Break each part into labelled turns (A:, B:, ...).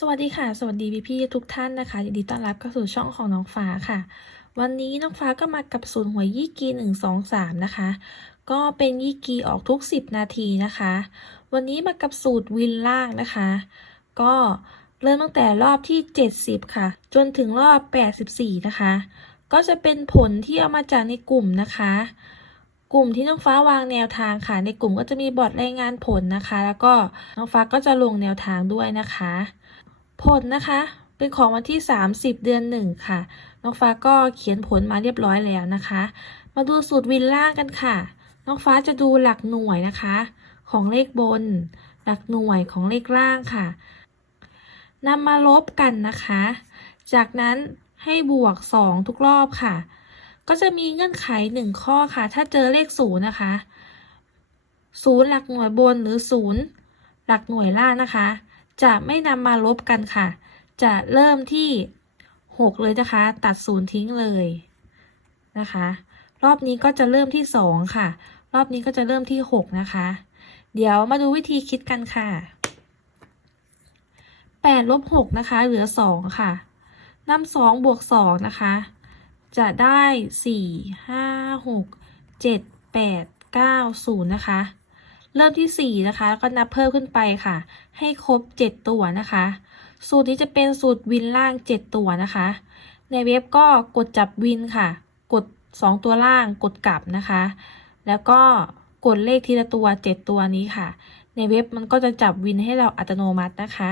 A: สวัสดีค่ะ สวัสดีพี่พี่ๆทุกท่านนะคะยินดีต้อนรับเข้าสู่ช่องของน้องฟ้าค่ะ วันนี้น้องฟ้าก็มากับสูตรหวยยี่กีหนึ่งสองสามนะคะ ก็เป็นยี่กีออกทุกสิบนาทีนะคะ วันนี้มากับสูตรวินล่างนะคะ ก็เริ่มตั้งแต่รอบที่70ค่ะ จนถึงรอบ84นะคะ ก็จะเป็นผลที่เอามาจากในกลุ่มนะคะ กลุ่มที่น้องฟ้าวางแนวทางค่ะ ในกลุ่มก็จะมีบอร์ดรายงานผลนะคะ แล้วก็น้องฟ้าก็จะลงแนวทางด้วยนะคะ ผลนะคะ เป็นของวันที่ 30 เดือนหนึ่งค่ะ น้องฟ้าก็เขียนผลมาเรียบร้อยแล้วนะคะ มาดูสูตรวินล่างกันค่ะ น้องฟ้าจะดูหลักหน่วยนะคะ ของเลขบน หลักหน่วยของเลขล่างค่ะนำมาลบกันนะคะ จากนั้นให้บวก 2 ทุกรอบค่ะ ก็จะมีเงื่อนไข 1 ข้อค่ะ ถ้าเจอเลขศูนย์นะคะศูนย์หลักหน่วยบนหรือศูนย์หลักหน่วยล่างนะคะ จะไม่นำมาลบกันค่ะ จะเริ่มที่ 6 เลยนะคะ ตัดศูนย์ทิ้งเลยนะคะ รอบนี้ก็จะเริ่มที่ 2 ค่ะ รอบนี้ก็จะเริ่มที่ 6 นะคะ เดี๋ยวมาดูวิธีคิดกันค่ะ8ลบ6นะคะ เหลือ 2 ค่ะนำ2บวก2นะคะ จะได้ 4 5 6 7 8 9 0 นะคะ เริ่มที่ 4 นะคะแล้วก็นับเพิ่มขึ้นไปค่ะ ให้ครบ 7 ตัวนะคะ สูตรนี้จะเป็นสูตรวินล่าง 7 ตัวนะคะ ในเว็บก็กดจับวินค่ะ กด 2 ตัวล่างกดกลับนะคะ แล้วก็กดเลขทีละตัว 7 ตัวนี้ค่ะ ในเว็บมันก็จะจับวินให้เราอัตโนมัตินะคะ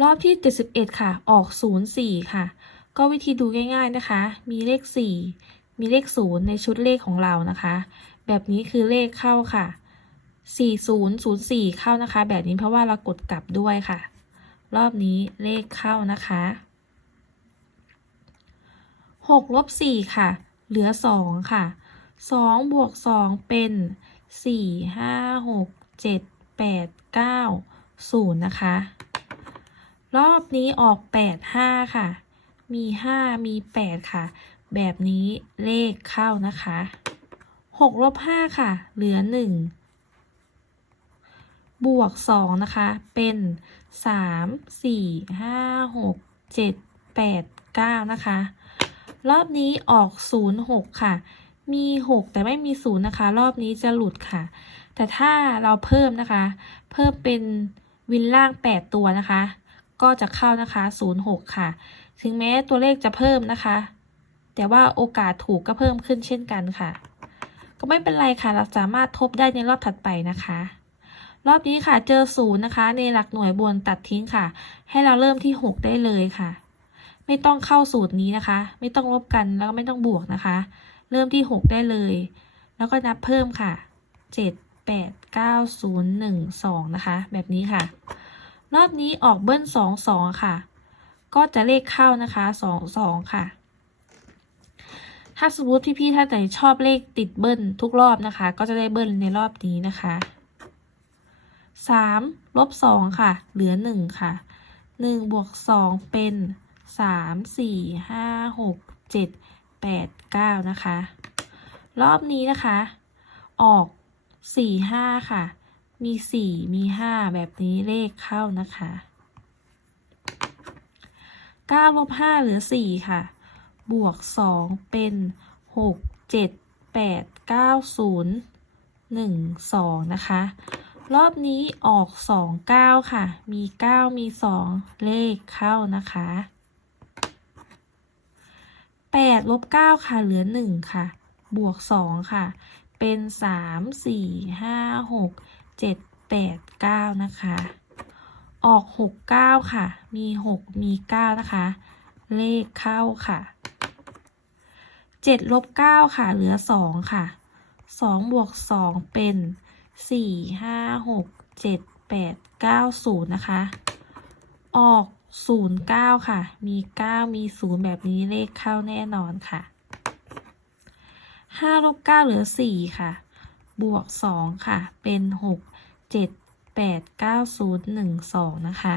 A: รอบที่ 71 ค่ะ ออก 04 ค่ะ ก็วิธีดูง่าย ๆนะคะ มีเลข 4 มีเลข 0 ในชุดเลขของเรานะคะ แบบนี้คือเลขเข้าค่ะ 4004 เข้านะคะ แบบนี้เพราะว่าเรากดกลับด้วยค่ะ รอบนี้เลขเข้านะคะ6ลบ4ค่ะ เหลือ 2 ค่ะ 2 บวก 2 เป็น 4 5 6 7 8 9 0 นะคะ รอบนี้ออก 8 5 ค่ะ มี 5 มี 8 ค่ะ แบบนี้เลขเข้านะคะ6ลบ5ค่ะ เหลือ1บวก2นะคะ เป็น3 4 5 6 7 8 9นะคะ รอบนี้ออก0 6ค่ะ มี6แต่ไม่มี0นะคะ รอบนี้จะหลุดค่ะ แต่ถ้าเราเพิ่มนะคะ เพิ่มเป็นวินล่าง8ตัวนะคะ ก็จะเข้านะคะ0 6ค่ะ ถึงแม้ตัวเลขจะเพิ่มนะคะ แต่ว่าโอกาสถูกก็เพิ่มขึ้นเช่นกันค่ะ ก็ไม่เป็นไรค่ะ เราสามารถทบได้ในรอบถัดไปนะคะ รอบนี้ค่ะเจอศูนย์นะคะ ในหลักหน่วยบนตัดทิ้งค่ะ ให้เราเริ่มที่ 6 ได้เลยค่ะ ไม่ต้องเข้าสูตรนี้นะคะ ไม่ต้องลบกันแล้วก็ไม่ต้องบวกนะคะ เริ่มที่ 6 ได้เลย แล้วก็นับเพิ่มค่ะ 7 8 9 0 1 2 นะคะ แบบนี้ค่ะ รอบนี้ออกเบิ้ล 2 2 ค่ะ ก็จะเลขเข้านะคะ 2 2 ค่ะ ถ้าสมมติพี่ๆท่านไหนชอบเลขติดเบิ้ลทุกรอบนะคะ ก็จะได้เบิ้ลในรอบนี้นะคะสามลบสองค่ะ เหลือหนึ่งค่ะหนึ่งบวกสองเป็นสามสี่ห้าหกเจ็ดแปดเก้านะคะ รอบนี้นะคะ ออกสี่ห้าค่ะ มีสี่มีห้าแบบนี้เลขเข้านะคะเก้าลบห้าเหลือสี่ค่ะ บวกสองเป็นหกเจ็ดแปดเก้าศูนย์หนึ่งสองนะคะ รอบนี้ออกสองเก้าค่ะ มีเก้ามีสองเลขเข้านะคะแปดลบเก้าค่ะ เหลือหนึ่งค่ะ บวกสองค่ะ เป็นสามสี่ห้าหกเจ็ดแปดเก้านะคะ ออกหกเก้าค่ะ มีหกมีเก้านะคะ เลขเข้าค่ะ เจ็ดลบเก้าค่ะ เหลือสองค่ะสองบวกสองเป็นสี่ห้าหกเจ็ดแปดเก้าศูนย์นะคะ ออกศูนย์เก้าค่ะ มีเก้ามีศูนย์แบบนี้เลขเข้าแน่นอนค่ะห้าลบเก้าเหลือสี่ค่ะ บวกสองค่ะ เป็นหกเจ็ดแปดเก้าศูนย์หนึ่งสองนะคะ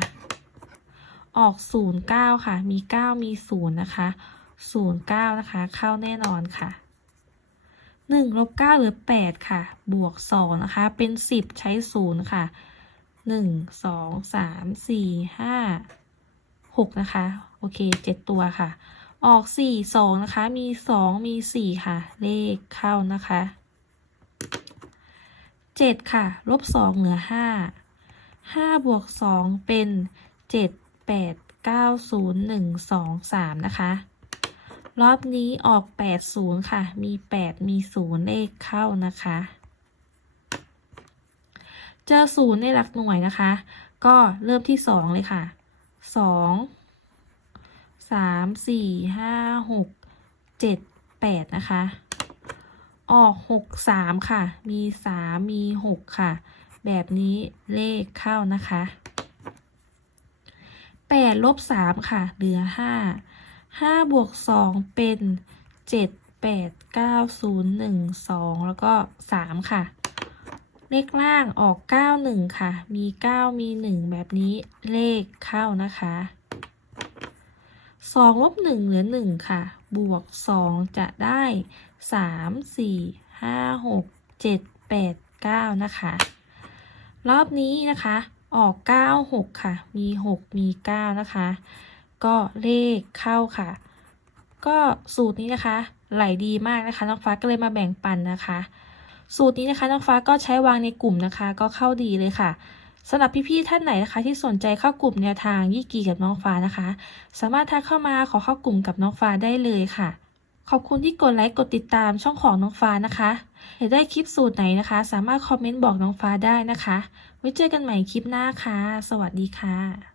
A: ออกศูนย์เก้าค่ะ มีเก้ามีศูนย์นะคะ ศูนย์เก้านะคะ เข้าแน่นอนค่ะหนึ่งลบเก้าเหลือแปดค่ะ บวกสองนะคะ เป็นสิบใช้ศูนย์ค่ะหนึ่งสองสามสี่ห้าหกนะคะ โอเคเจ็ดตัวค่ะ ออกสี่สองนะคะ มีสองมีสี่ค่ะ เลขเข้านะคะเจ็ดค่ะ ลบสองเหลือห้าห้าบวกสองเป็นเจ็ดแปดเก้าศูนย์หนึ่งสองสามนะคะ รอบนี้ออกแปดศูนย์ค่ะ มีแปดมีศูนย์เลขเข้านะคะ เจอศูนย์ในหลักหน่วยนะคะ ก็เริ่มที่สองเลยค่ะสองสามสี่ห้าหกเจ็ดแปดนะคะ ออกหกสามค่ะ มีสามมีหกค่ะ แบบนี้เลขเข้านะคะแปดลบสามค่ะ เหลือห้าห้าบวกสองเป็นเจ็ดแปดเก้าศูนย์หนึ่งสองแล้วก็สามค่ะ เลขล่างออกเก้าหนึ่งค่ะ มีเก้ามีหนึ่งแบบนี้เลขเข้านะคะสองลบหนึ่งเหลือหนึ่งค่ะ บวกสองจะได้สามสี่ห้าหกเจ็ดแปดเก้านะคะ รอบนี้นะคะ ออกเก้าหกค่ะ มีหกมีเก้านะคะ ก็เลขเข้าค่ะ ก็สูตรนี้นะคะไหลดีมากนะคะน้องฟ้าก็เลยมาแบ่งปันนะคะ สูตรนี้นะคะน้องฟ้าก็ใช้วางในกลุ่มนะคะ ก็เข้าดีเลยค่ะสำหรับพี่ๆท่านไหนนะคะ ที่สนใจเข้ากลุ่มแนวทางยี่กีกับน้องฟ้านะคะ สามารถทักเข้ามาขอเข้ากลุ่มกับน้องฟ้าได้เลยค่ะ ขอบคุณที่กดไลค์กดติดตามช่องของน้องฟ้านะคะอยากได้คลิปสูตรไหนนะคะ สามารถคอมเมนต์บอกน้องฟ้าได้นะคะไว้เจอกันใหม่คลิปหน้าค่ะ สวัสดีค่ะ